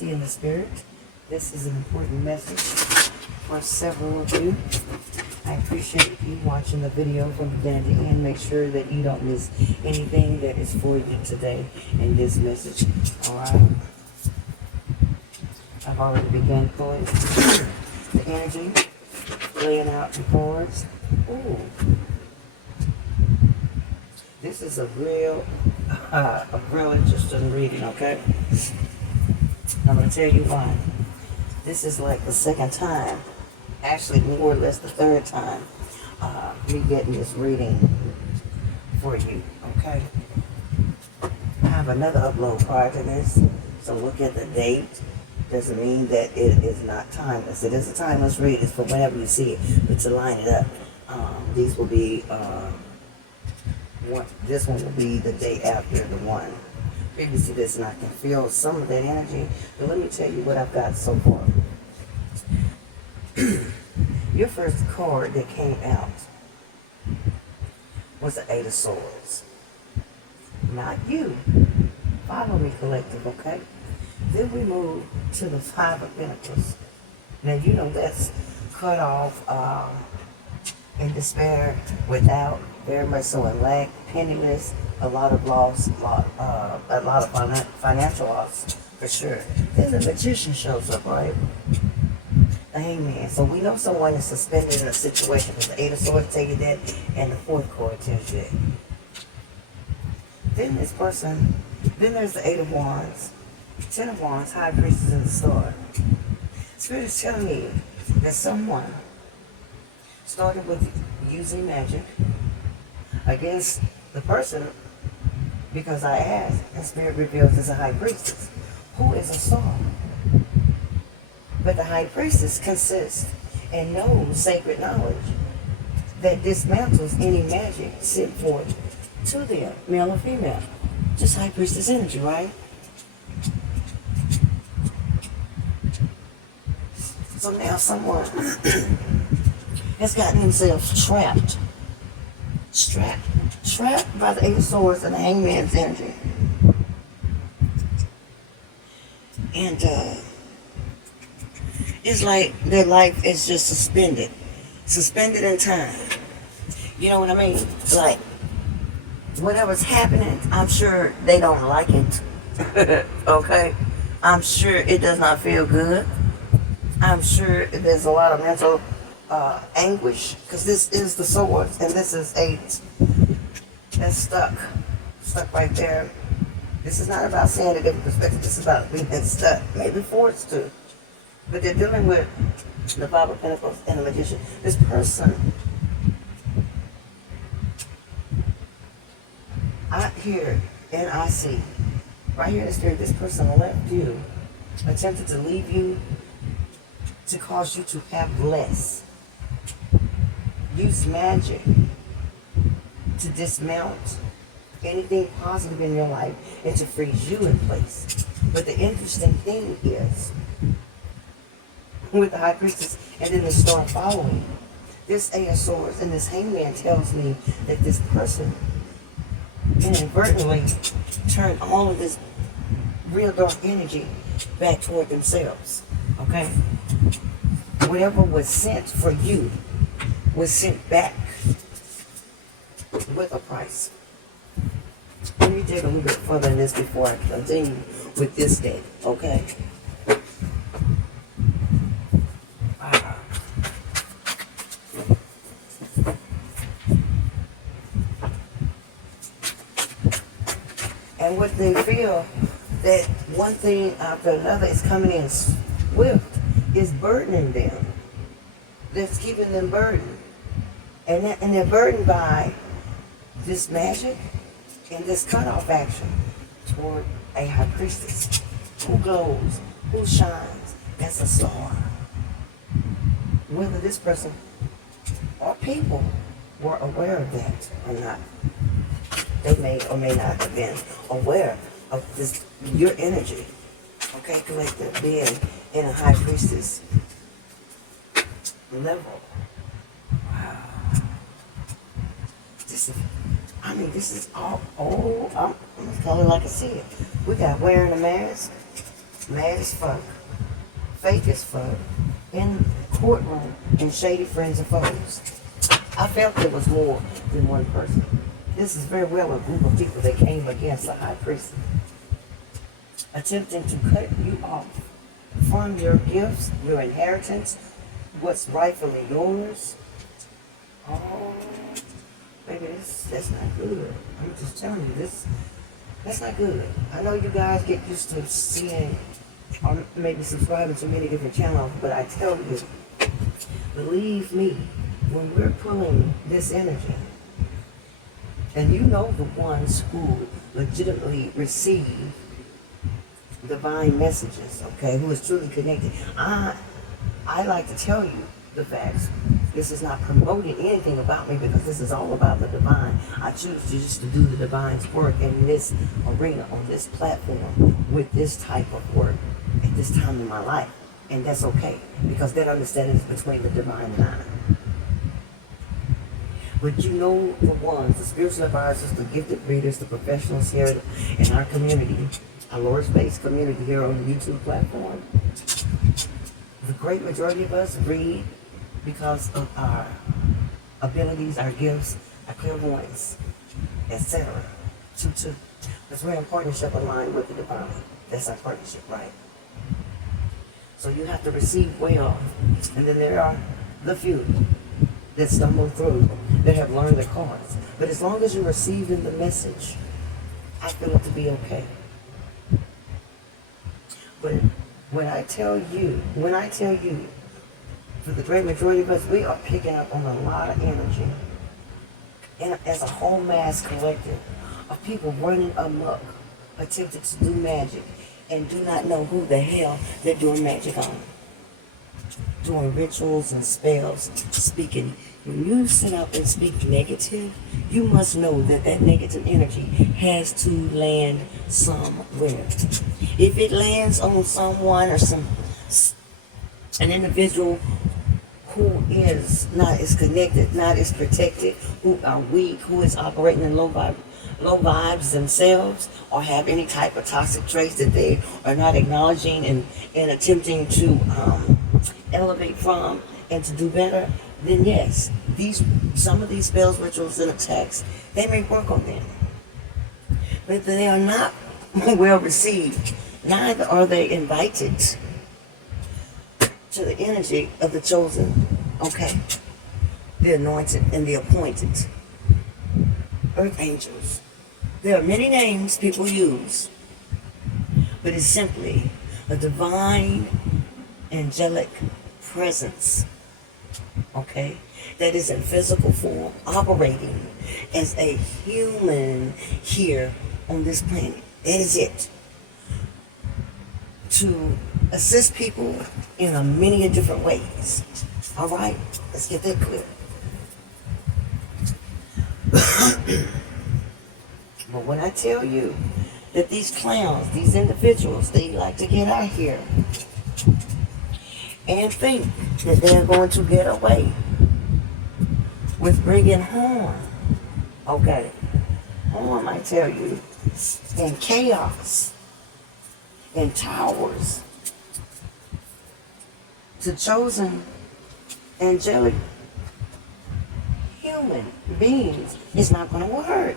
ICN The SPIRIT. This is an important message for several of you. I appreciate you watching the video from beginning to end. Make sure that you don't miss anything that is for you today in this message. Alright? I've already begun pulling the energy, laying out the cards. Ooh. This is a real interesting reading, okay? I'm going to tell you why. This is like the second time, actually more or less the third time, me getting this reading for you, okay? I have another upload prior to this, so look at the date. Doesn't mean that it is not timeless. It is a timeless read. It's for whenever you see it, but to line it up, these will be, this one will be the day after the one previous to this, and I can feel some of that energy. But let me tell you what I've got so far. Your first card that came out was the Eight of Swords. Not you. Follow me, collective, okay? Then we move to the Five of Pentacles. Now you know that's cut off, in despair, without, very much so in lack, penniless, a lot of loss, a lot of financial loss, for sure. Then the Magician shows up, right? The Hangman. So we know someone is suspended in a situation, because the Eight of Swords tells you that, and the fourth card tells you that. Then this person, then there's the Eight of Wands, Ten of Wands, High Priestess, and the Star. Spirit is telling me that someone started with using magic against the person, because I asked, and Spirit reveals as a High Priestess, who is a star. But the High Priestess consists and knows sacred knowledge that dismantles any magic sent forth to them, male or female. Just High Priestess energy, right? So now someone has gotten themselves trapped by the Eight of Swords and the Hangman's energy. And it's like their life is just suspended in time. You know what I mean? Like, whatever's happening, I'm sure they don't like it. Okay? I'm sure it does not feel good. I'm sure there's a lot of mental anguish, because this is the Swords and this is Eight. That's stuck right there. This is not about seeing a different perspective. This is about being stuck, maybe forced to. But they're dealing with the Five of Pentacles and the Magician. This person, I hear and I see, right here in the Spirit, this person left you, attempted to leave you, to cause you to have less. Use magic to dismount anything positive in your life and to freeze you in place. But the interesting thing is, with the High Priestess and then the Star following, this Eight of Swords and this Hangman tells me that this person inadvertently turned all of this real dark energy back toward themselves. Okay? Whatever was sent for you was sent back with a price. Let me dig a little bit further in this before I continue with this deck, okay? And what they feel that one thing after another is coming in swift is burdening them. That's keeping them burdened. And they're burdened by this magic and this cutoff action toward a High Priestess who glows, who shines as a star. Whether this person or people were aware of that or not, they may or may not have been aware of this, your energy, okay, collective, being in a High Priestess level. Wow. This is all, I'm gonna call it like I see it. We got wearing a mask, mad as fuck, fake as fuck, in the courtroom, and shady friends and foes. I felt there was more than one person. This is very well a group of people that came against the high priest, attempting to cut you off from your gifts, your inheritance, what's rightfully yours. Oh, baby, that's not good. I'm just telling you, that's not good. I know you guys get used to seeing or maybe subscribing to many different channels, but I tell you, believe me, when we're pulling this energy, and you know the ones who legitimately receive divine messages, okay, who is truly connected, I like to tell you the facts. This is not promoting anything about me because this is all about the divine. I choose just to do the divine's work in this arena, on this platform, with this type of work at this time in my life. And that's okay, because that understanding is between the divine and I. But you know the ones, the spiritual advisors, the gifted readers, the professionals here in our community, our Lord's-based community here on the YouTube platform, the great majority of us read because of our abilities, our gifts, our clairvoyance, etc. Because we're in partnership aligned with the divine. That's our partnership, right? So you have to receive well. And then there are the few that stumble through, that have learned their cards. But as long as you're receiving the message, I feel it to be okay. But when I tell you, for the great majority of us, we are picking up on a lot of energy. And as a whole mass collective of people running amok, attempting to do magic, and do not know who the hell they're doing magic on. Doing rituals and spells, speaking. When you sit up and speak negative, you must know that that negative energy has to land somewhere. If it lands on someone or an individual who is not as connected, not as protected, who are weak, who is operating in low vibes themselves, or have any type of toxic traits that they are not acknowledging and attempting to elevate from and to do better, then yes, some of these spells, rituals, and attacks, they may work on them. But they are not well received. Neither are they invited to the energy of the chosen, okay, the anointed and the appointed earth angels. There are many names people use, but it's simply a divine angelic presence, okay, that is in physical form, operating as a human here on this planet. That is it. To assist people in a many different ways. All right, let's get that clear. But when I tell you that these clowns, these individuals, they like to get out here and think that they're going to get away with bringing harm, okay? Harm, I tell you, and chaos and towers to chosen angelic human beings, it's not going to work.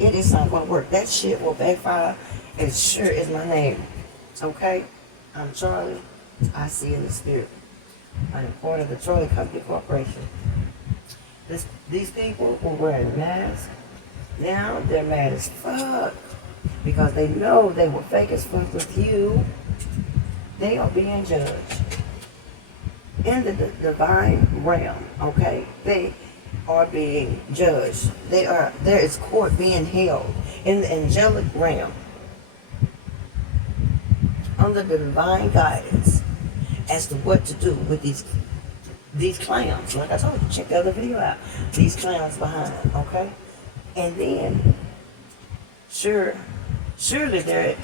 It is not going to work. That shit will backfire as sure as my name. Okay? I'm Charlie. ICN The SPIRIT. I'm part of the Charlie Company Corporation. These people were wearing masks. Now they're mad as fuck because they know they were fake as fuck with you. They are being judged in the divine realm. Okay? They are being judged. There is court being held in the angelic realm under the divine guidance as to what to do with these clowns. Like I told you, check the other video out. These clowns behind, okay? And then, surely they're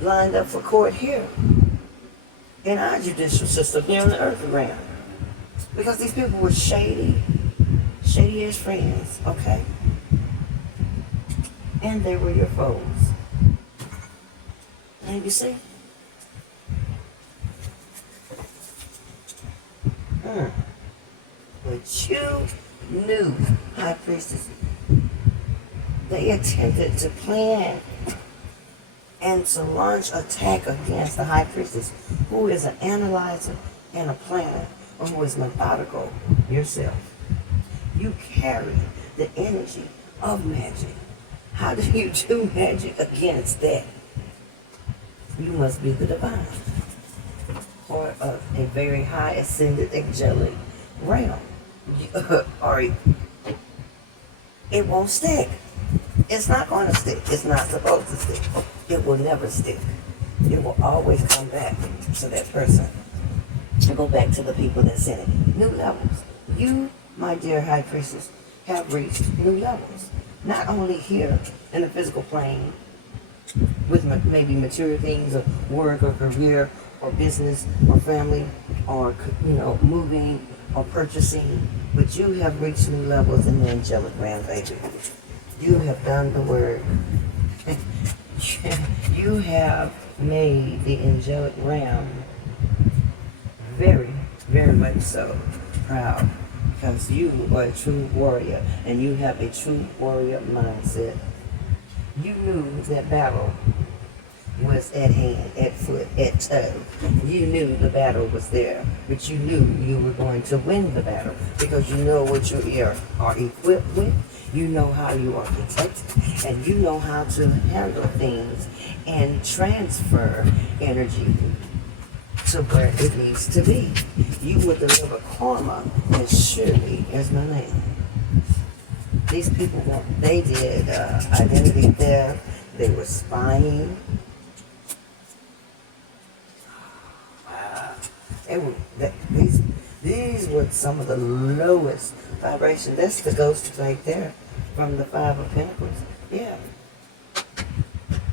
lined up for court here in our judicial system here on the earth realm. Because these people were shady as friends, okay? And they were your foes. And you see, But you knew, High Priestess, they attempted to plan and to launch attack against the High Priestess, who is an analyzer and a planner, or who is methodical yourself. You carry the energy of magic. How do you do magic against that? You must be the divine, or of a very high ascended angelic realm. Or it won't stick. It's not going to stick. It's not supposed to stick. It will never stick. It will always come back to that person. And go back to the people that sent it. New levels. You, my dear High Priestess, have reached new levels. Not only here in the physical plane, with maybe material things, or work, or career, or business, or family, or moving, or purchasing, but you have reached new levels in the angelic realm, baby. You have done the work. You have made the angelic realm very, very much so proud, because you are a true warrior, and you have a true warrior mindset. You knew that battle was at hand, at foot, at toe. You knew the battle was there, but you knew you were going to win the battle, because you know what you are equipped with. You know how you are protected, and you know how to handle things and transfer energy to where it needs to be. You will deliver karma as surely as my name. These people, they did identity theft. They were spying. These were some of the lowest vibration. That's the ghost right there from the Five of Pentacles. Yeah.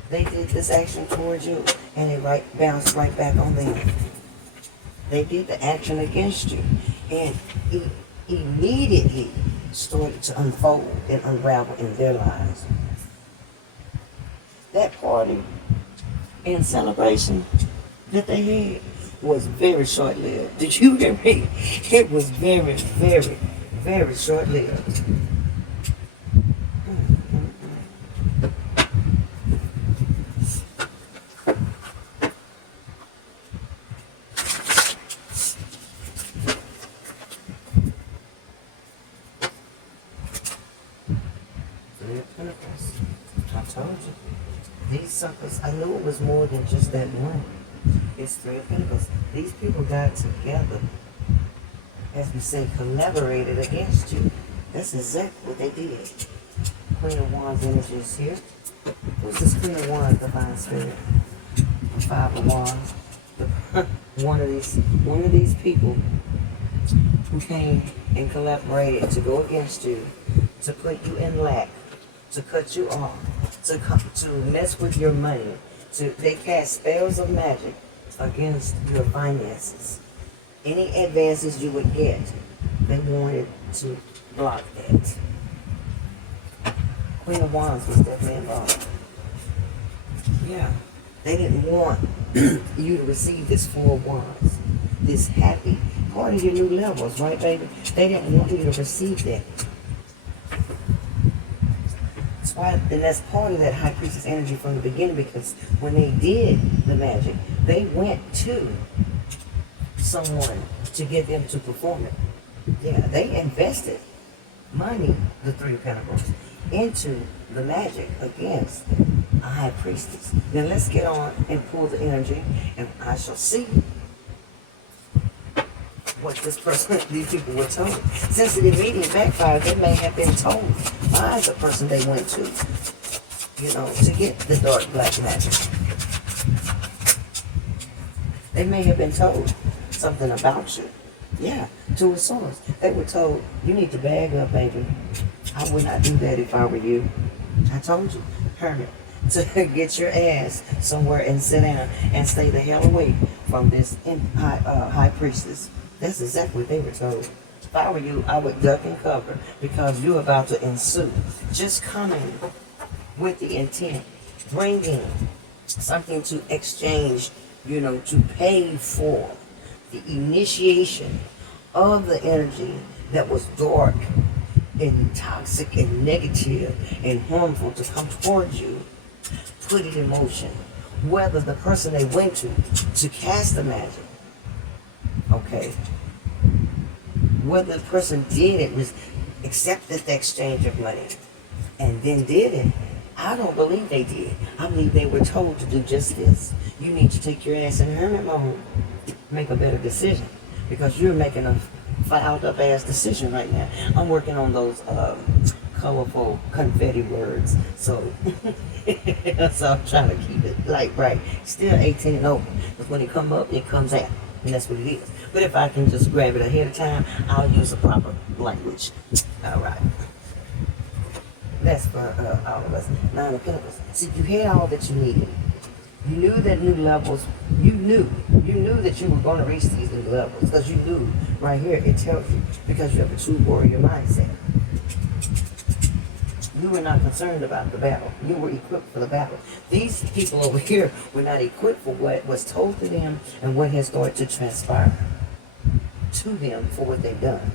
They did this action towards you, and it bounced right back on them. They did the action against you, and it immediately started to unfold and unravel in their lives. That party and celebration that they had was very short-lived. Did you hear me? It was very, very, very short-lived. I told you. These suckers, I knew it was more than just that one. It's Three of Pentacles. These people got together, as we say, collaborated against you. That's exactly what they did. Queen of Wands energy is here. Who's this Queen of Wands, Divine Spirit? Five of Wands. One of these people who came and collaborated to go against you, to put you in lack, to cut you off, to mess with your money. They cast spells of magic against your finances. Any advances you would get, they wanted to block that. Queen of Wands was definitely involved. Yeah. They didn't want you to receive this Four of Wands, this happy part of your new levels, right, baby? They didn't want you to receive that. That's why, and that's part of that High Priestess energy from the beginning, because when they did the magic, they went to someone to get them to perform it. Yeah, they invested money, the Three of Pentacles, into the magic against a High Priestess. Now let's get on and pull the energy, and I shall see what this person, these people were told. Since it immediately backfired, they may have been told by the person they went to, to get the dark black magic. They may have been told something about you. Yeah, to a source. They were told, you need to bag up, baby. I would not do that if I were you. I told you, hermit, to get your ass somewhere and sit down and stay the hell away from this high priestess. That's exactly what they were told. If I were you, I would duck and cover, because you're about to ensue. Just coming with the intent, bringing something to exchange, to pay for the initiation of the energy that was dark and toxic and negative and harmful to come towards you, put it in motion. Whether the person they went to cast the magic, okay, whether the person did it, was accepted the exchange of money, and then did it, I don't believe they did. I believe they were told to do just this. You need to take your ass in the hermit mode, make a better decision, because you're making a fouled up ass decision right now. I'm working on those colorful confetti words, so so I'm trying to keep it like right. Still 18 and over, because when it come up, it comes out, and that's what it is. But if I can just grab it ahead of time, I'll use the proper language. All right. That's for all of us. Nine of Pentacles. See, you had all that you needed. You knew that new levels, you knew that you were going to reach these new levels, because you knew right here, it tells you, because you have a true warrior mindset. You were not concerned about the battle. You were equipped for the battle. These people over here were not equipped for what was told to them and what has started to transpire to them for what they've done.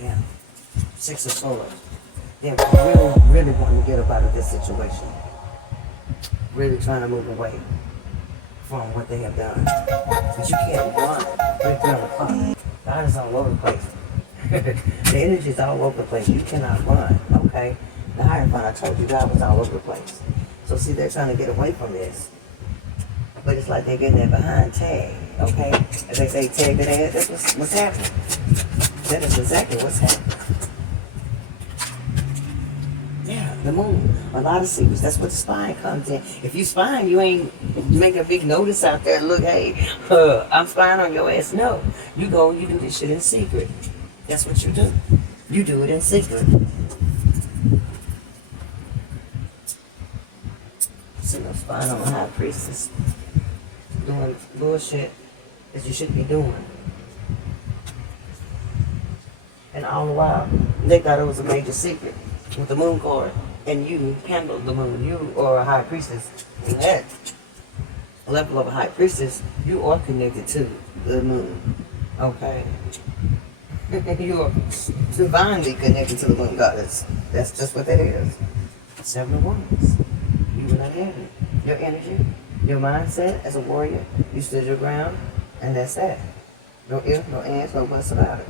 Yeah. Six of Swords. They're really wanting to get up out of this situation. Really trying to move away from what they have done. But you can't run. You're on the clock. God is all over the place. The energy is all over the place. You cannot run, okay? The Hierophant, I told you, God was all over the place. So see, they're trying to get away from this. But it's like they're getting that behind tag, okay? As they say, tag that ass, that's what's happening. That is exactly what's happening. Yeah, the moon. A lot of secrets. That's what the spine comes in. If you spine, you ain't make a big notice out there. Look, hey, I'm spying on your ass. No. You go, you do this shit in secret. That's what you do. You do it in secret. See no spying on the High Priestess. Doing bullshit that you shouldn't be doing. And all the while, they thought it was a major secret with the moon card. And you handled the moon. You are a High Priestess. And that level of a High Priestess, you are connected to the moon. Okay? You are divinely connected to the moon goddess. That's just what that is. Seven of Wands. You were not having it. Your energy, your mindset as a warrior, you stood your ground, and that's that. No ifs, no ands, no buts about it.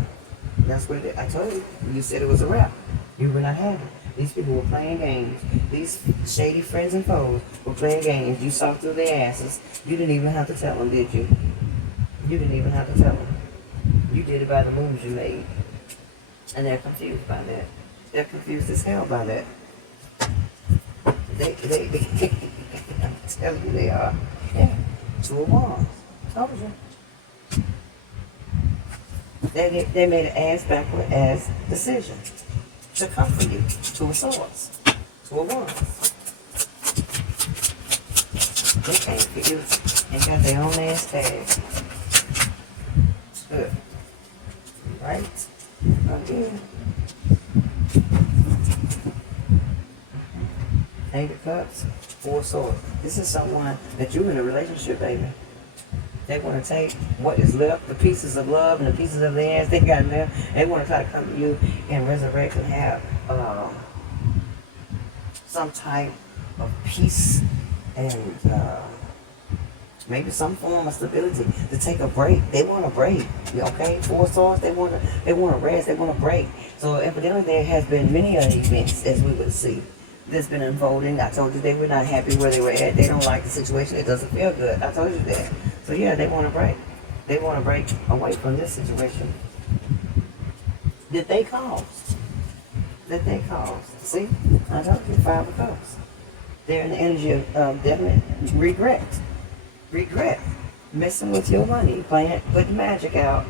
That's what it is. I told you. You said it was a wrap. You were not having it. These people were playing games. These shady friends and foes were playing games. You saw through their asses. You didn't even have to tell them, did you? You didn't even have to tell them. You did it by the moves you made. And they're confused by that. They're confused as hell by that. They I'm telling you they are. Yeah. Two of Wands. Told you. They made an ass backward ass decision to come for you. Two of Swords. Two of Wands. They came for you and got their own ass tag. Good. Right? Again. Eight of Cups. Four of Swords. This is someone that you're in a relationship, baby. They want to take what is left, the pieces of love and the pieces of their ass they got left. They want to try to come to you and resurrect and have some type of peace and maybe some form of stability to take a break. They want a break, okay? Four of Swords. They want to rest. They want a break. So evidently there has been many events, as we would see, that's been unfolding. I told you they were not happy where they were at. They don't like the situation. It doesn't feel good. I told you that. So yeah, they want to break. They want to break away from this situation that they caused. See? I told you, Five of Cups. They're in the energy of definite regret. Regret. Messing with your money. Putting magic out.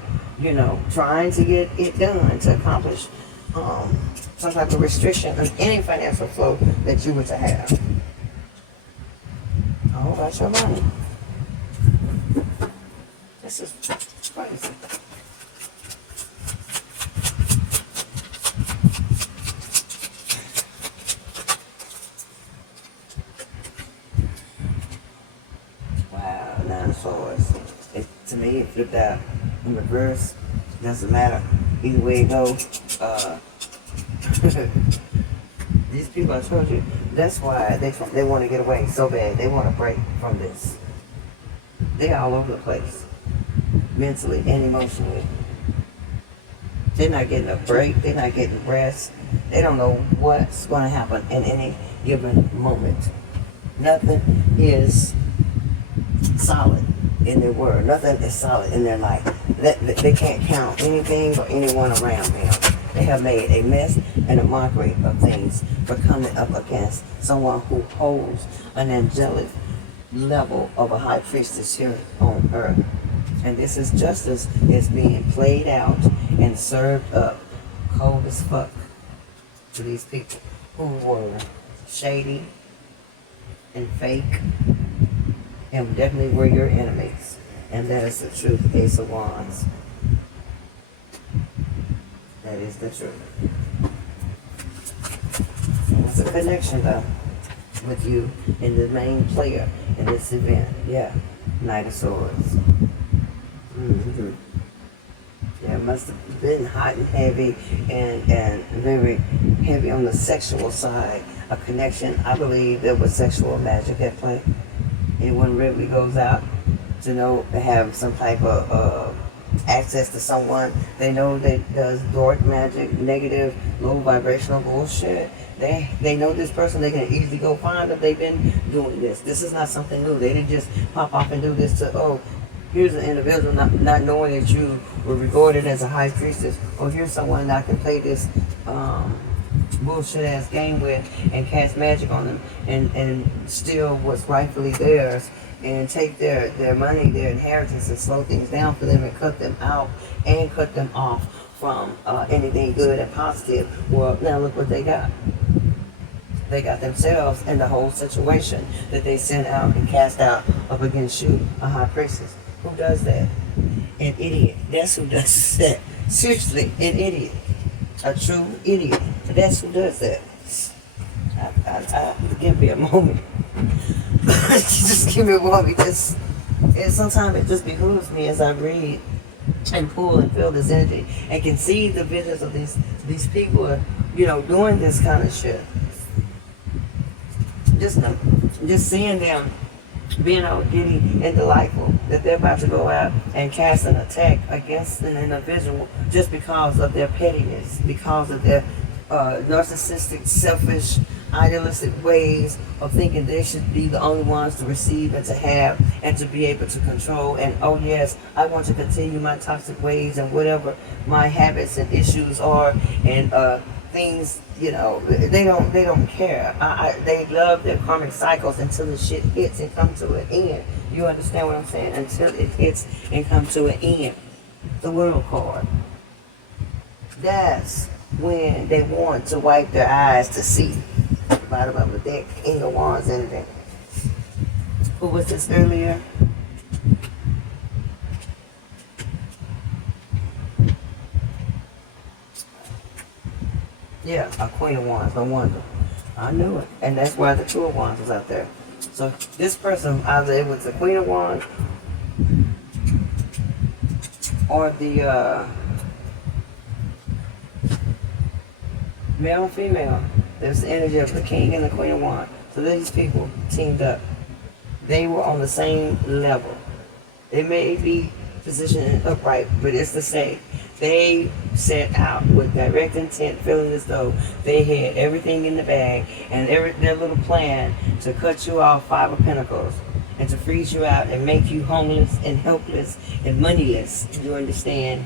Trying to get it done to accomplish some type of restriction on any financial flow that you were to have. All about your money. This is crazy. flipped out in reverse. Doesn't matter. Either way it goes. These people, I told you, that's why they want to get away so bad. They want to break from this. They're all over the place, mentally and emotionally. They're not getting a break. They're not getting rest. They don't know what's going to happen in any given moment. Nothing is solid in their world. Nothing is solid in their life. They can't count anything or anyone around them. They have made a mess and a mockery of things for coming up against someone who holds an angelic level of a high priestess here on earth. And this is justice is being played out and served up cold as fuck to these people who were shady and fake and definitely were your enemies. And that is the truth, Ace of Wands. That is the truth. What's the connection though with you and the main player in this event? Yeah, Knight of Swords. Mm-hmm. Yeah, it must have been hot and heavy and very heavy on the sexual side. A connection, I believe there was sexual magic at play. Anyone really goes out to know, to have some type of access to someone they know that does dark magic, negative, low vibrational bullshit. They know this person, they can easily go find if they've been doing this. This is not something new. They didn't just pop off and do this to, oh, here's an individual not knowing that you were regarded as a high priestess, or here's someone that can play this bullshit ass game with and cast magic on them and steal what's rightfully theirs and take their money, their inheritance, and slow things down for them and cut them out and cut them off from anything good and positive. Well, now look what they got. They got themselves in the whole situation that they sent out and cast out up against you, a high priestess. Who does that? An idiot. That's who does that. Seriously, an idiot. A true idiot. That's who does that. Give me a moment. Just give me a moment. And sometimes it just behooves me as I read and pull and feel this energy and can see the visions of these people, doing this kind of shit. Just seeing them being all giddy and delightful, that they're about to go out and cast an attack against an individual just because of their pettiness, because of their narcissistic, selfish, idealistic ways of thinking they should be the only ones to receive and to have and to be able to control. And oh yes, I want to continue my toxic ways and whatever my habits and issues are and things, they don't care. They love their karmic cycles until the shit hits and comes to an end. You understand what I'm saying? Until it hits and comes to an end. The world card. That's when they want to wipe their eyes to see. Bottom up with that King of Wands energy. Who was this earlier? Yeah, a Queen of Wands, no wonder. I knew it. And that's why the Two of Wands was out there. So this person, either it was the Queen of Wands or the male and female. There's the energy of the King and the Queen of Wands. So these people teamed up. They were on the same level. They may be positioned upright, but it's the same. They set out with direct intent, feeling as though they had everything in the bag and their little plan to cut you off 5 of Pentacles and to freeze you out and make you homeless and helpless and moneyless, you understand,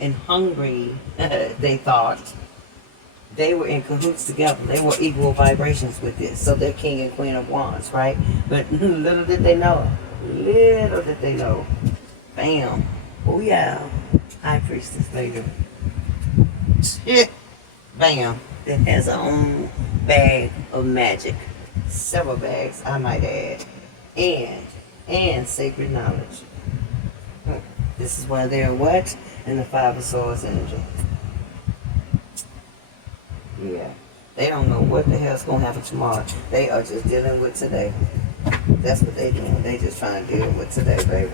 and hungry, they thought. They were in cahoots together. They were equal vibrations with this. So they're King and Queen of Wands, right? But little did they know. Bam. Oh yeah. High Priestess, baby. Shit. Bam. That has her own bag of magic. Several bags, I might add. And sacred knowledge. This is why they're what? In the Five of Swords energy. Yeah. They don't know what the hell's going to happen tomorrow. They are just dealing with today. That's what they're doing. They just trying to deal with today, baby.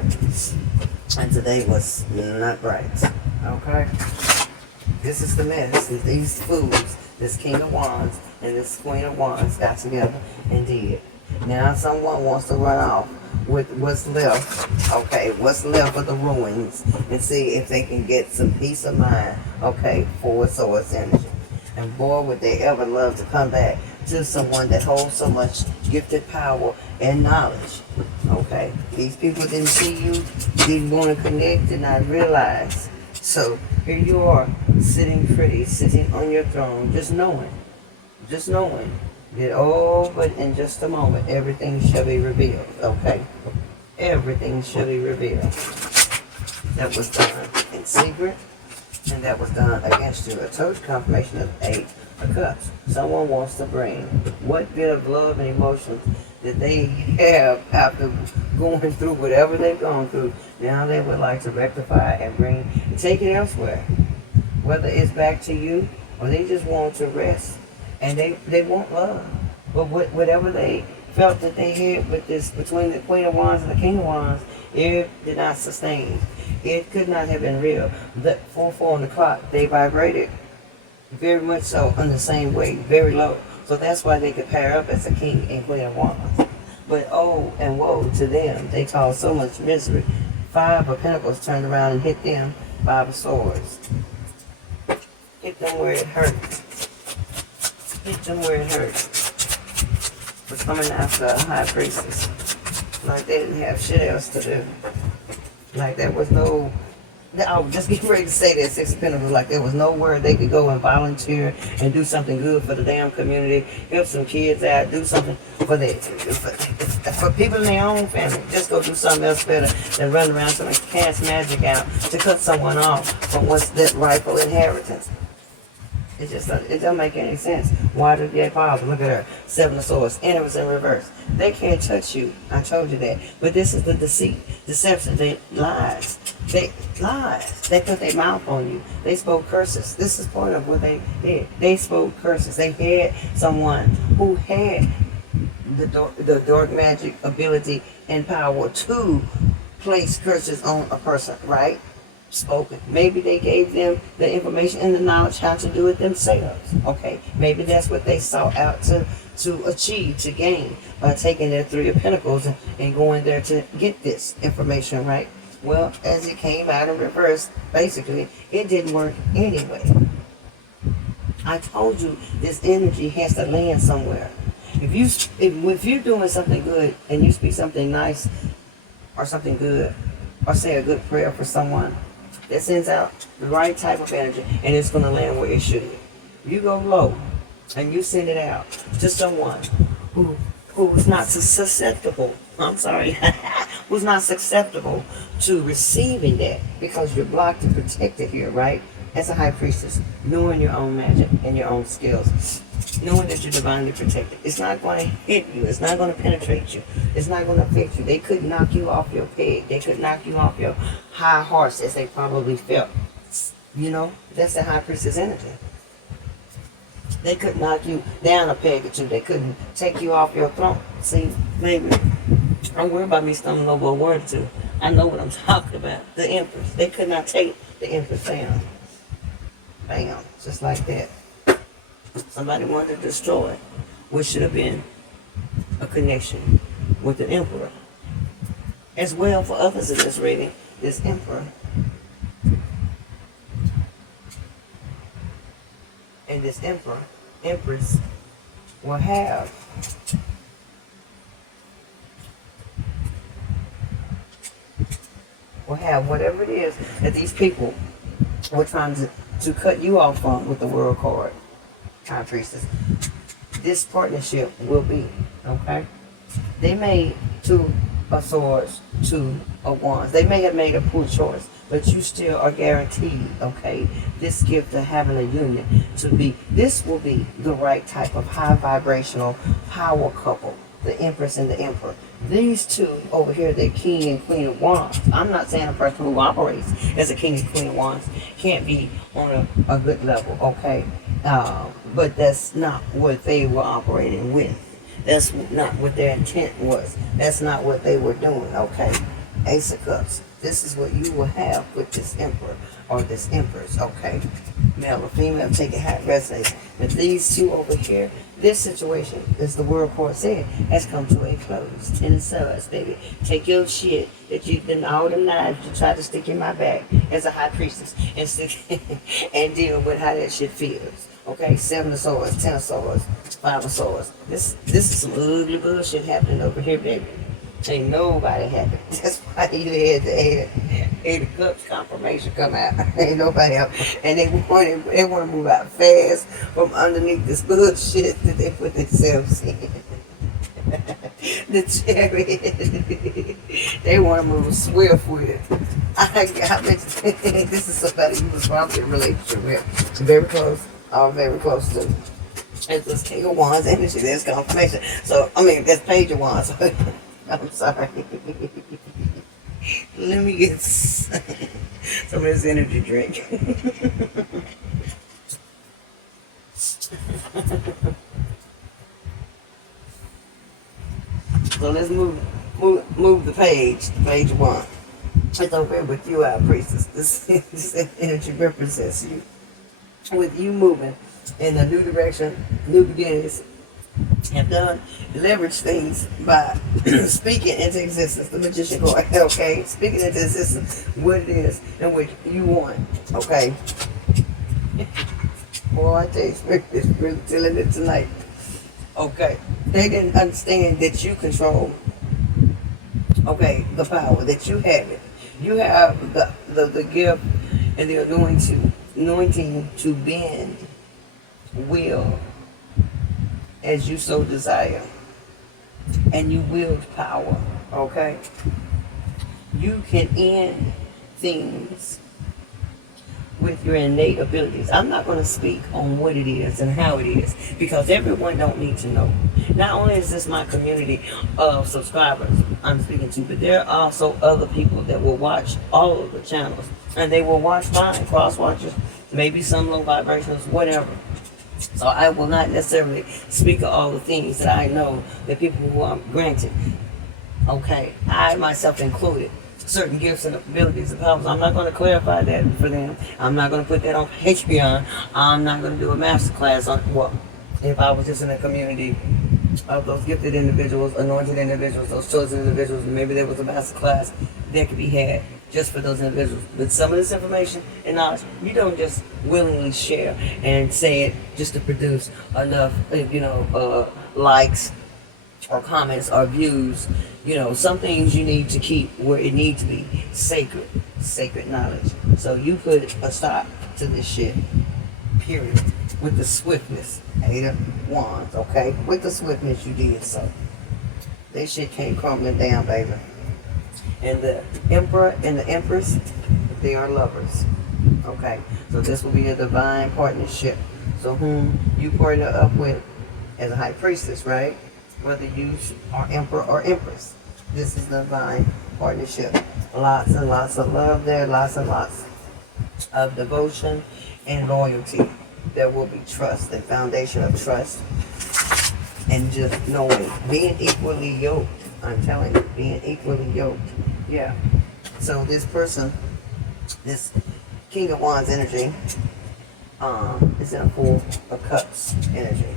And today was not bright. Okay? This is the mess that these fools, this King of Wands and this Queen of Wands got together and did. Now someone wants to run off with what's left, okay, what's left of the ruins, and see if they can get some peace of mind, okay, for source energy. And boy, would they ever love to come back to someone that holds so much gifted power and knowledge. Okay, these people didn't see you, didn't want to connect, did not realize. So here you are, sitting pretty, sitting on your throne, just knowing that, oh, but in just a moment, everything shall be revealed. Okay, everything shall be revealed. That was done in secret, and that was done against you. A total confirmation of 8 of Cups. Someone wants to bring what bit of love and emotions that they have after going through whatever they've gone through. Now they would like to rectify and take it elsewhere. Whether it's back to you or they just want to rest and they want love. But whatever they felt that they had with this between the Queen of Wands and the King of Wands, it did not sustain. It could not have been real. The 4 on the clock, they vibrated very much so on the same way, very low. So that's why they could pair up as a King and Queen of Wands. But oh and woe to them, they caused so much misery. 5 of Pentacles turned around and hit them. 5 of Swords. Hit them where it hurts. Hit them where it hurts. For coming after a High Priestess. Like they didn't have shit else to do. Like there was no, I was just getting ready to say that 6 of Pentacles, like there was nowhere they could go and volunteer and do something good for the damn community, help some kids out, do something for people in their own family. Just go do something else better than run around trying to cast magic out to cut someone off from what's that rightful inheritance. It doesn't make any sense. Why did they pause? Look at her. 7 of Swords. And it was in reverse. They can't touch you. I told you that. But this is the deceit. Deception. They lies. They lies. They put their mouth on you. They spoke curses. This is part of what they did. They spoke curses. They had someone who had the dark magic ability and power to place curses on a person, right? Spoken. Maybe they gave them the information and the knowledge how to do it themselves. Okay, maybe that's what they sought out to achieve, to gain by taking their 3 of Pentacles and going there to get this information, right? Well, as it came out in reverse, basically, it didn't work anyway. I told you this energy has to land somewhere. If you're doing something good and you speak something nice or something good or say a good prayer for someone, that sends out the right type of energy and it's going to land where it should. You go low and you send it out to someone who's not susceptible, who's not susceptible to receiving that because you're blocked and protected here, right? As a High Priestess, knowing your own magic and your own skills, knowing that you're divinely protected. It's not going to hit you. It's not going to penetrate you. It's not going to affect you. They could knock you off your peg. They could knock you off your high horse as they probably felt. You know, that's the High Priestess energy. They could knock you down a peg or two. They couldn't take you off your throne. See, maybe. Don't worry about me stumbling over a word or two. I know what I'm talking about. The Empress. They could not take the Empress down. Bam. Just like that. Somebody wanted to destroy what should have been a connection with the Emperor. As well for others in this reading, this Emperor. And this Empress will have whatever it is that these people were trying to cut you off from with the World card. High Priestess. This partnership will be, okay? They made 2 of Swords, 2 of Wands. They may have made a poor choice, but you still are guaranteed, okay, this gift of having a union this will be the right type of high vibrational power couple, the Empress and the Emperor. These 2 over here, the King and Queen of Wands. I'm not saying a person who operates as a King and Queen of Wands can't be on a good level, okay? But that's not what they were operating with. That's not what their intent was. That's not what they were doing, okay? Ace of Cups. This is what you will have with this emperor or this empress, okay? Male or female, take it how it resonates. With these two over here, this situation, as the world court said, has come to a close. And so, baby, take your shit that you've been, all them knives you tried to stick in my back as a high priestess and stick and deal with how that shit feels. Okay, 7 of swords, 10 of swords, 5 of swords. This is some ugly bullshit happening over here, baby. Ain't nobody happy. That's why you had the eight of cups confirmation come out. Ain't nobody else. And they want to move out fast from underneath this bullshit that they put themselves in. The chariot. They want to move swift with it. This is somebody you was probably in a relationship with. Very close. All very close to. It's this King of Wands energy. There's confirmation. So, I mean, there's Page of Wands. I'm sorry. Let me get some of this energy drink. So let's move the page one. It's over here with you, our priestess. This energy represents you. With you moving in a new direction, new beginnings, have done leverage things by speaking into existence. The magician card, okay? Speaking into existence what it is and what you want, okay? Boy, I tell you, Spirit is really telling it tonight. Okay, they didn't understand that you control, okay, the power, that you have it. You have the gift and the anointing to bend will as you so desire, and you wield power, okay? You can end things with your innate abilities. I'm not going to speak on what it is and how it is, because everyone don't need to know. Not only is this my community of subscribers I'm speaking to, but there are also other people that will watch all of the channels, and they will watch mine, cross watches, maybe some low vibrations, whatever. So I will not necessarily speak of all the things that I know that people who are granted. Okay, I myself included certain gifts and abilities and powers. I'm not going to clarify that for them. I'm not going to put that on Patreon. I'm not going to do a master class on, well, if I was just in a community of those gifted individuals, anointed individuals, those chosen individuals, maybe there was a master class that could be had just for those individuals. But some of this information and knowledge, you don't just willingly share and say it just to produce enough, likes or comments or views. Some things you need to keep where it needs to be sacred knowledge. So you put a stop to this shit, period, with the swiftness. 8 of Wands, okay? With the swiftness you did so. This shit came crumbling down, baby. And the Emperor and the Empress, they are lovers. Okay, so this will be a divine partnership. So whom you partner up with as a high priestess, right? Whether you are Emperor or Empress. This is the divine partnership. Lots and lots of love there, lots and lots of devotion and loyalty. There will be trust, the foundation of trust. And just knowing, being equally yoked. I'm telling you, being equally yoked. Yeah. So this person, this King of Wands energy, is in a 4 of Cups energy.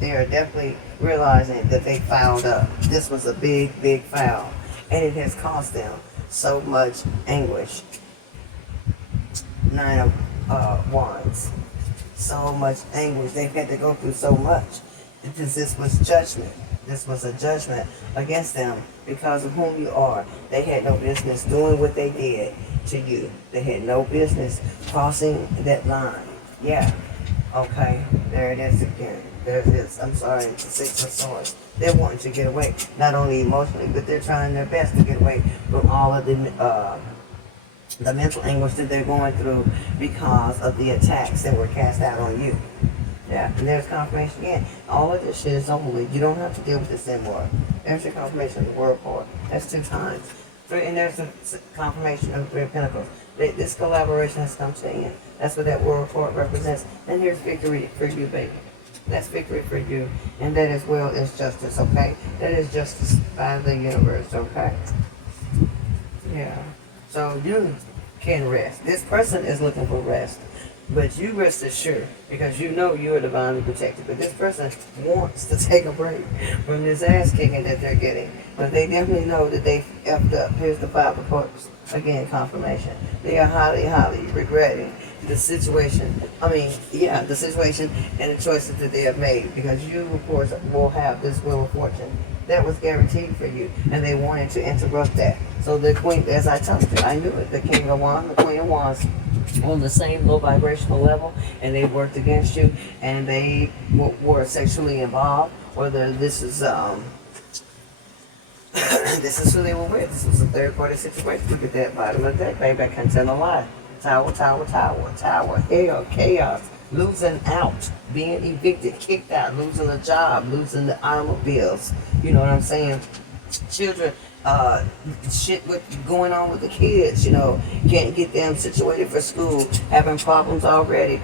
They are definitely realizing that they fouled up. This was a big, big foul. And it has caused them so much anguish. 9 of Wands. So much anguish. They've had to go through so much. Because this was judgment. This was a judgment against them because of whom you are. They had no business doing what they did to you. They had no business crossing that line. Yeah. Okay. There it is again. There it is. I'm sorry. It's the 6 of Swords. They're wanting to get away. Not only emotionally, but they're trying their best to get away from all of the mental anguish that they're going through because of the attacks that were cast out on you. Yeah, and there's confirmation again. All of this shit is over with. You don't have to deal with this anymore. There's your confirmation of the World Court. That's 2 times. And there's a confirmation of the 3 of Pentacles. This collaboration has come to an end. That's what that World Court represents. And here's victory for you, baby. That's victory for you. And that as well is justice, okay? That is justice by the universe, okay? Yeah. So you can rest. This person is looking for rest. But you rest assured because you know you're divinely protected. But this person wants to take a break from this ass kicking that they're getting. But they definitely know that they effed up. Here's the Five of Cups. Again, confirmation. They are highly, highly regretting the situation. The situation and the choices that they have made. Because you, of course, will have this Wheel of Fortune that was guaranteed for you. And they wanted to interrupt that. So the Queen, as I told you, I knew it. The King of Wands, the Queen of Wands, on the same low vibrational level, and they worked against you, and they were sexually involved. Whether this is this is who they were with. This was a third party situation. Look at that bottom of the deck, baby. I can't tell a lie. Tower, tower, tower, tower. Hell, chaos, losing out, being evicted, kicked out, losing a job, losing the automobiles. You know what I'm saying? Children, shit with going on with the kids, can't get them situated for school, having problems already,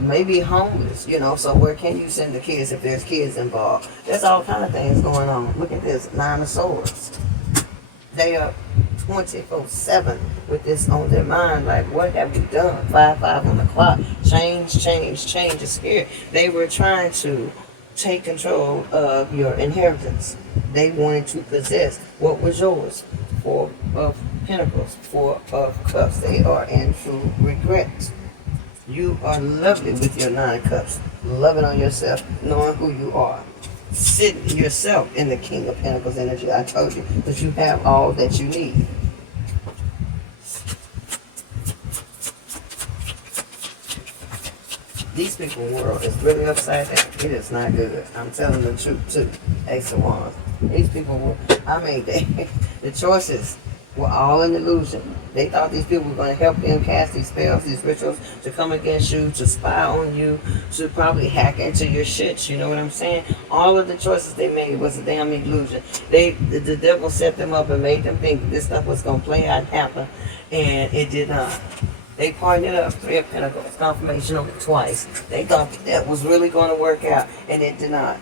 maybe homeless, so where can you send the kids if there's kids involved? There's all kind of things going on. Look at this, Nine of Swords. They are 24/7 with this on their mind, like, what have you done? 5 on the clock. Change is scared. They were trying to take control of your inheritance. They wanted to possess what was yours. 4 of Pentacles, 4 of Cups. They are in true regret. You are lovely with your 9 of Cups. Loving on yourself, knowing who you are. Sitting yourself in the King of Pentacles energy. I told you that you have all that you need. These people's world is really upside down. It is not good. I'm telling the truth too. Ace of Wands. These people were, the choices were all an illusion. They thought these people were going to help them cast these spells, these rituals, to come against you, to spy on you, to probably hack into your shit. You know what I'm saying? All of the choices they made was a damn illusion. The devil set them up and made them think that this stuff was going to play out and happen, and it did not. They partnered up, 3 of Pentacles, confirmation of it twice. They thought that was really going to work out, and it did not.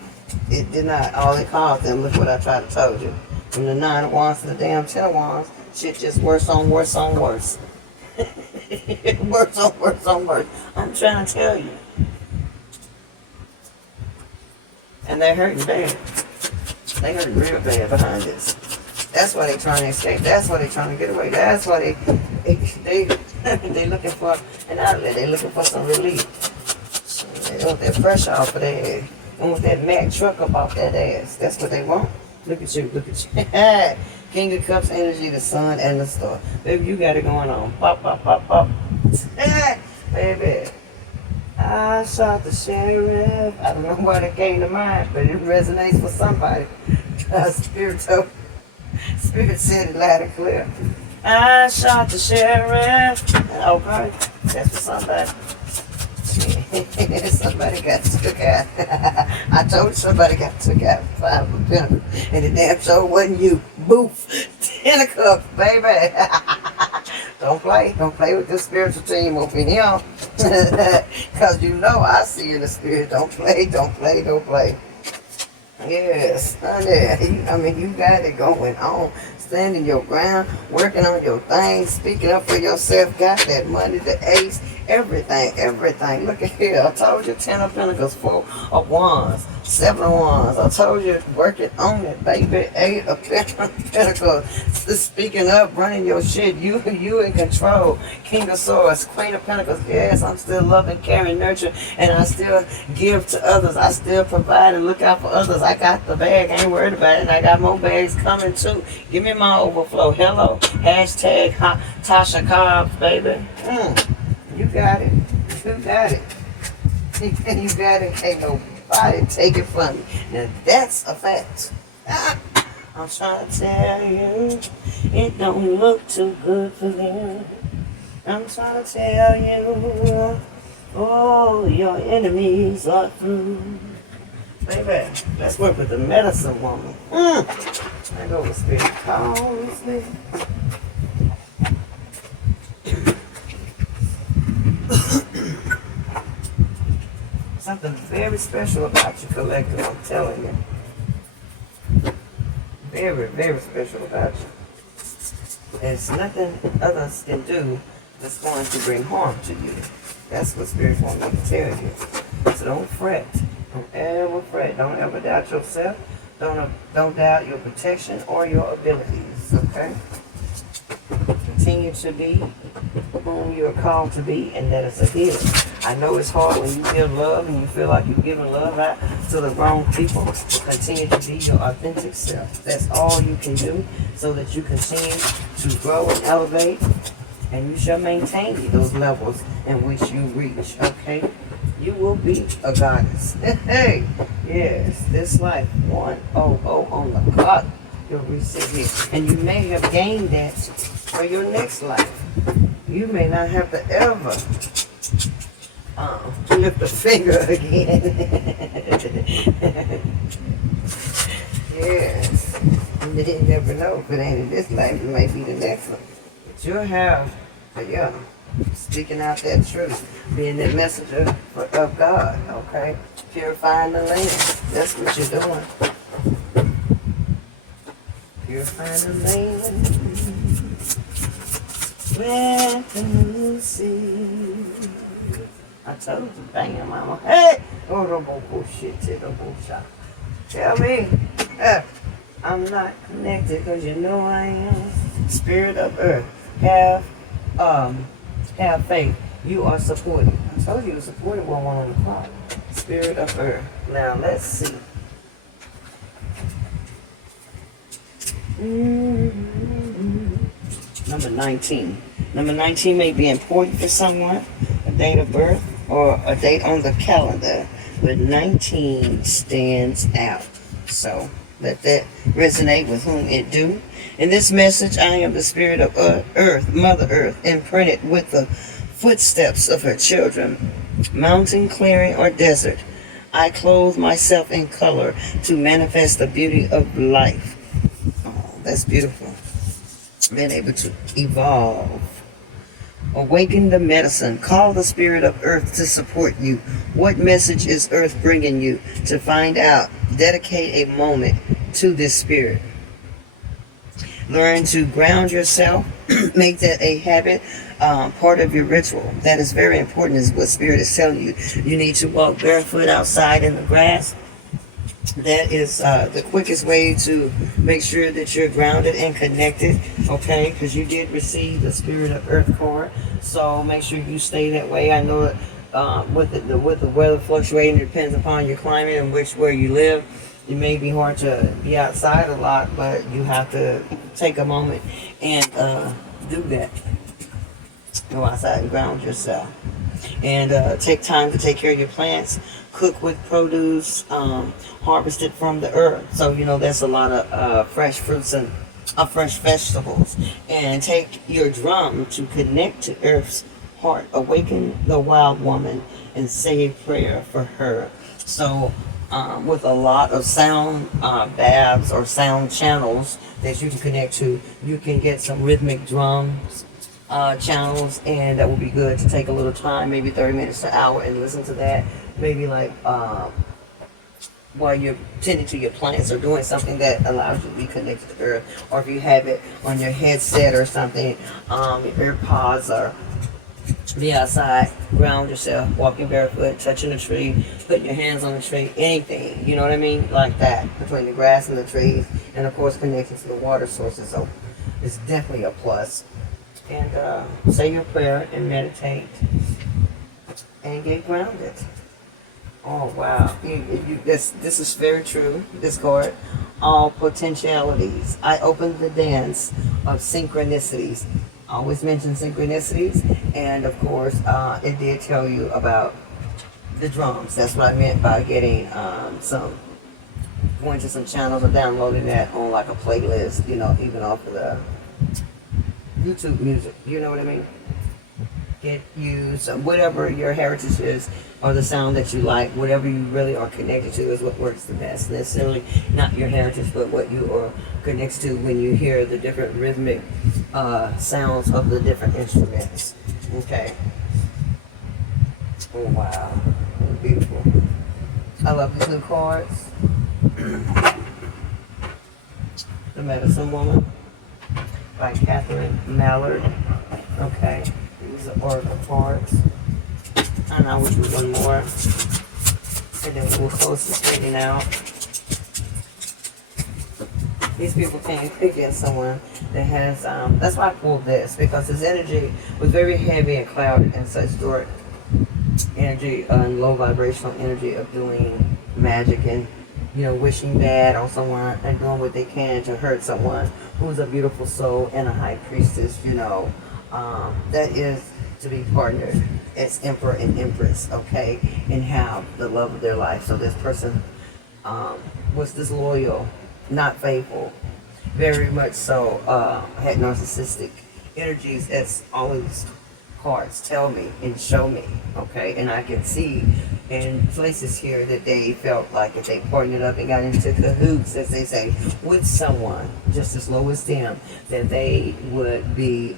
It did not. All it caused them, look what I tried to tell you. From the 9 of Wands to the damn 10 of Wands, shit just worse on worse on worse. Worse on worse on worse. I'm trying to tell you. And they're hurting bad. They hurting real bad behind this. That's why they're trying to escape. That's why they're trying to get away. That's why they looking for an outlet. They're looking for some relief. So they want that pressure off of their head. They want that Mack truck up off that ass. That's what they want. Look at you. Look at you. King of Cups energy, the sun and the star. Baby, you got it going on. Pop, pop, pop, pop. Baby. I shot the sheriff. I don't know why that came to mind, but it resonates for somebody. Spirit said it loud and clear. I shot the sheriff. Okay, that's for somebody. Somebody got took out. I told you somebody got took out 5 of Pentacles, and the damn show wasn't you. Boof. 10 of Cups, baby. Don't play with this spiritual team over here. Because you know I see in the spirit. Don't play. Yes, honey. You got it going on. Standing your ground, working on your thing, speaking up for yourself, got that money, the ace, everything. Look at here. I told you 10 of Pentacles, 4 of Wands, 7 of Wands. I told you work it on it, baby. 8 of Pentacles. Speaking up, running your shit. You in control. King of Swords, Queen of Pentacles. Yes, I'm still loving, caring, nurture, and I still give to others. I still provide and look out for others. I got the bag, I ain't worried about it, and I got more bags coming too. Give me my overflow. Hello. Hashtag Tasha Cobbs, baby. You got it. You got it. You got it. Ain't nobody take it from you. Now that's a fact. I'm trying to tell you, it don't look too good for them. I'm trying to tell you, oh, your enemies are through. Baby, let's work with the medicine woman. I go with spirit calls me. Something very special about you, collective, I'm telling you. Very, very special about you. There's nothing others can do that's going to bring harm to you. That's what Spirit wants me to tell you. So don't fret. Don't ever fret. Don't ever doubt yourself. Don't doubt your protection or your abilities. Okay? Continue to be whom you are called to be, and that is a healer. I know it's hard when you feel love and you feel like you're giving love out to the wrong people. Continue to be your authentic self. That's all you can do, so that you continue to grow and elevate, and you shall maintain those levels in which you reach. Okay? You will be a goddess. Hey, yes, this life 100 on the clock. You'll reset here, and you may have gained that for your next life. You may not have to ever lift a finger again. Yes, and then you never know. If it ain't in this life, it might be the next one. But you'll have, speaking out that truth, being that messenger of God. Okay, purifying the land. That's what you're doing. Purifying the land. Let the moon see. I told you, bang your mama. Hey! Oh, the bullshit to the bullshit. Tell me, I'm not connected, because you know I am. Spirit of earth. Have faith. You are supported. I told you you were supported 1 on the clock. Spirit of earth. Now let's see. Number 19. Number 19 may be important for someone, a date of birth or a date on the calendar, but 19 stands out. So let that resonate with whom it do. In this message, I am the spirit of earth, Mother Earth, imprinted with the footsteps of her children, mountain, clearing, or desert. I clothe myself in color to manifest the beauty of life. Oh, that's beautiful. Being able to evolve. Awaken the medicine. Call the spirit of earth to support you. What message is earth bringing you? To find out, dedicate a moment to this spirit. Learn to ground yourself. Make that a habit, part of your ritual. That is very important, is what spirit is telling you. You need to walk barefoot outside in the grass. That is the quickest way to make sure that you're grounded and connected, okay? Because you did receive the Spirit of Earth card, so make sure you stay that way. I know with the weather fluctuating, it depends upon your climate and where you live. It may be hard to be outside a lot, but you have to take a moment and do that. Go outside and ground yourself. And take time to take care of your plants. Cook with produce harvested from the earth. So, that's a lot of fresh fruits and fresh vegetables. And take your drum to connect to earth's heart. Awaken the wild woman and say a prayer for her. So, with a lot of sound baths or sound channels that you can connect to, you can get some rhythmic drums channels, and that will be good to take a little time, maybe 30 minutes to an hour, and listen to that. Maybe like while you're tending to your plants or doing something that allows you to be connected to earth, or if you have it on your headset or something, your AirPods, or be outside, ground yourself, walking barefoot, touching a tree, putting your hands on the tree, anything, you know what I mean, like that, between the grass and the trees, and of course connecting to the water sources. So it's definitely a plus. And say your prayer and meditate and get grounded. Oh wow, this is very true. This card, all potentialities. I opened the dance of synchronicities. I always mention synchronicities, and of course, it did tell you about the drums. That's what I meant by getting going to some channels or downloading that on like a playlist. Even off of the YouTube music, you know what I mean? Get you some, whatever your heritage is, or the sound that you like, whatever you really are connected to is what works the best. Necessarily not your heritage, but what you are connected to when you hear the different rhythmic sounds of the different instruments. Okay. Oh wow, beautiful. I love these new cards. The Medicine Woman. by Catherine Mallard. Okay, these are oracle cards. And I will do one more. And then we'll close this reading out. These people came picking someone that has, that's why I pulled this, because his energy was very heavy and clouded and such dark energy and low vibrational energy of doing magic and, you know, wishing bad on someone and doing what they can to hurt someone who's a beautiful soul and a high priestess, you know, that is to be partnered as Emperor and Empress, okay, and have the love of their life. So this person was disloyal, not faithful, very much so, had narcissistic energies, as all of these cards tell me and show me, okay, and I can see in places here that they felt like if they partnered up and got into cahoots, as they say, with someone just as low as them, that they would be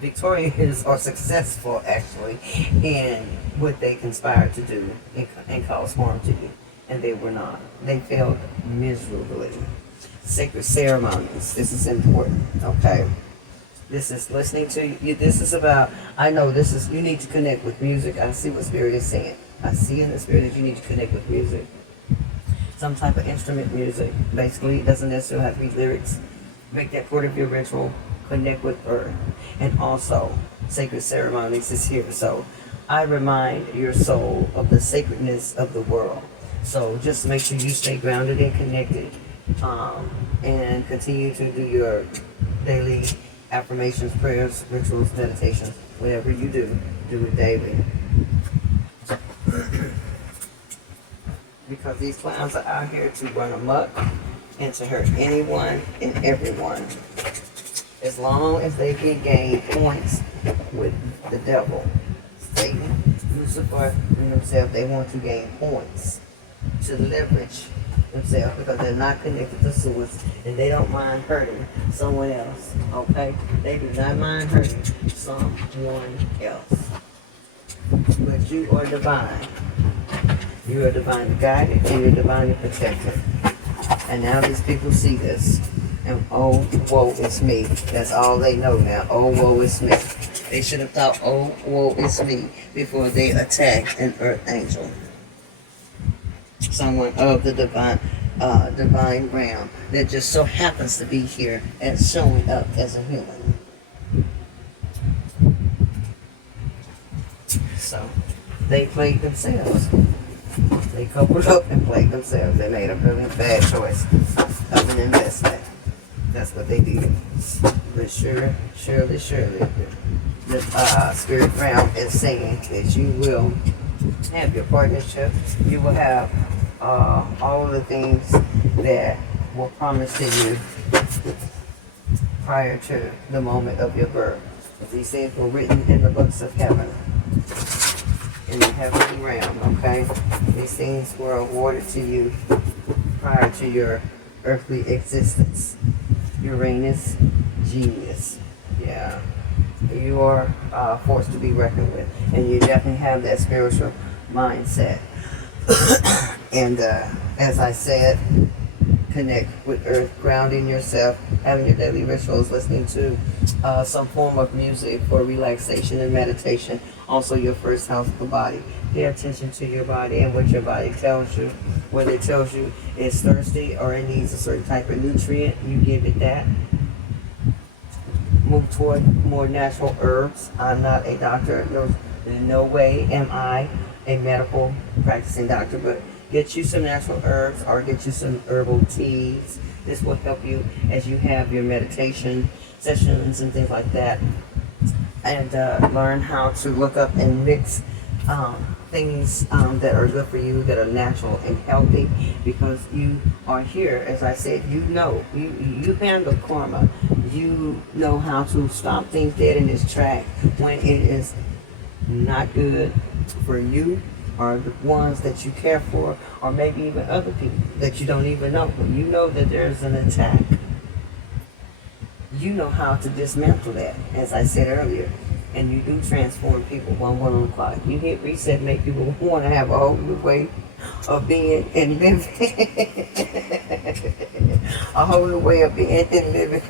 victorious or successful actually in what they conspired to do and cause harm to you. And they were not. They failed miserably. Sacred ceremonies. This is important, okay? This is listening to you. This is about, I know this is, you need to connect with music. I see what Spirit is saying. I see in the Spirit that you need to connect with music. Some type of instrument music. Basically, it doesn't necessarily have to be lyrics. Make that part of your ritual. Connect with Earth. And also, sacred ceremonies is here. So, I remind your soul of the sacredness of the world. So just make sure you stay grounded and connected, and continue to do your daily affirmations, prayers, rituals, meditations, whatever you do it daily. Because these clowns are out here to run amok and to hurt anyone and everyone. As long as they can gain points with the devil, Satan, Lucifer, and themselves, they want to gain points to leverage themselves because they're not connected to source and they don't mind hurting someone else, okay? They do not mind hurting someone else. But you are divine. You are divinely guided and you're divinely protected. And now these people see this. And oh, woe is me. That's all they know now. Oh, woe is me. They should have thought, oh, woe is me, before they attacked an earth angel. Someone of the divine realm that just so happens to be here and showing up as a human. So they played themselves. They coupled up and played themselves. They made a really bad choice of an investment. That's what they did. But surely, the spirit realm is saying that you will have your partnership. You will have all of the things that were promised to you prior to the moment of your birth. These things were written in the books of heaven, in the heavenly realm, okay? These things were awarded to you prior to your earthly existence. Uranus, genius. Yeah. You are forced to be reckoned with. And you definitely have that spiritual mindset. And as I said, connect with Earth, grounding yourself, having your daily rituals, listening to some form of music for relaxation and meditation. Also your first house of the body. Pay attention to your body and what your body tells you. Whether it tells you it's thirsty or it needs a certain type of nutrient, you give it that. Move toward more natural herbs. I'm not a doctor. In no way am I a medical practicing doctor, but get you some natural herbs or get you some herbal teas. This will help you as you have your meditation sessions and things like that. And learn how to look up and mix things that are good for you, that are natural and healthy, because you are here, as I said, you know, you handle karma. You know how to stop things dead in its track when it is not good for you or the ones that you care for, or maybe even other people that you don't even know. When you know that there's an attack, you know how to dismantle that, as I said earlier. And you do transform people one on the clock. You hit reset, make people want to have a whole new way of being and living. A whole new way of being and living.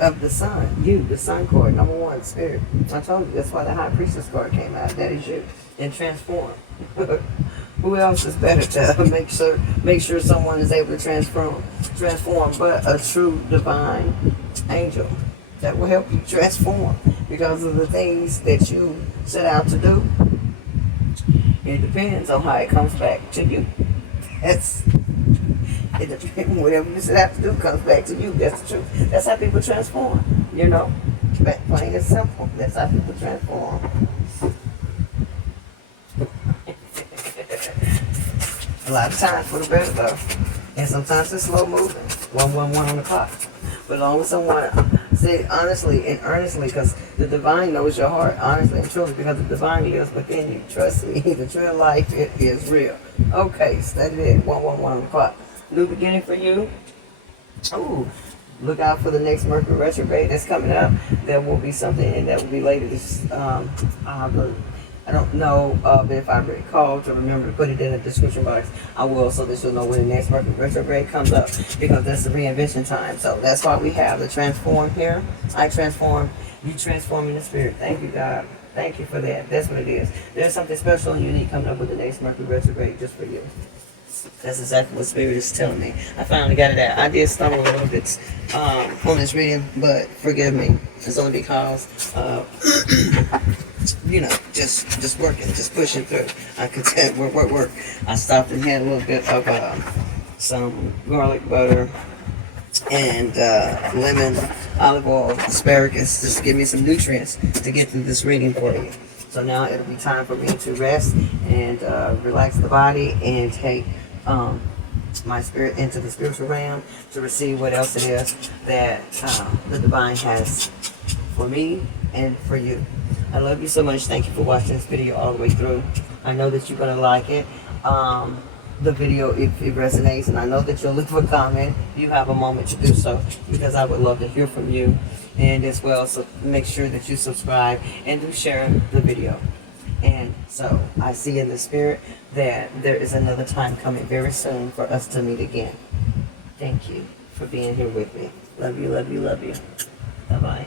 of the sun. You, the sun card, number 1, spirit. I told you, that's why the high priestess card came out. That is you. And transform. Who else is better to make sure someone is able to transform but a true divine angel that will help you transform because of the things that you set out to do. It depends on how it comes back to you. It depends. Whatever you set out to do comes back to you. That's the truth. That's how people transform. You know, plain and simple. That's how people transform. A lot of times for the better though. And sometimes it's slow moving. 111 on the clock. But as long as someone say honestly and earnestly, because the divine knows your heart, honestly and truly, because the divine lives within you. Trust me, the true life, it is real. Okay, study it. 111 on the clock. New beginning for you. Ooh. Look out for the next Mercury retrograde that's coming up. There will be something, and that will be later this I don't know, but if I recall to remember to put it in the description box, I will, so that you'll know when the next Mercury retrograde comes up, because that's the reinvention time. So that's why we have the transform here. I transform, you transform in the spirit. Thank you, God. Thank you for that. That's what it is. There's something special and unique coming up with the next Mercury retrograde just for you. That's exactly what Spirit is telling me. I finally got it out. I did stumble a little bit on this reading, but forgive me. It's only because you know, just working, just pushing through. I could tell work. I stopped and had a little bit of some garlic butter and lemon, olive oil, asparagus, just to give me some nutrients to get through this reading for you. So now it'll be time for me to rest and relax the body and take my spirit into the spiritual realm to receive what else it is that the divine has for me and for you. I love you so much. Thank you for watching this video all the way through. I know that you're going to like it. The video, if it resonates, and I know that you'll look for a comment. You have a moment to do so, because I would love to hear from you. And as well, so make sure that you subscribe and do share the video. And so I see in the spirit that there is another time coming very soon for us to meet again. Thank you for being here with me. Love you, love you, love you. Bye-bye.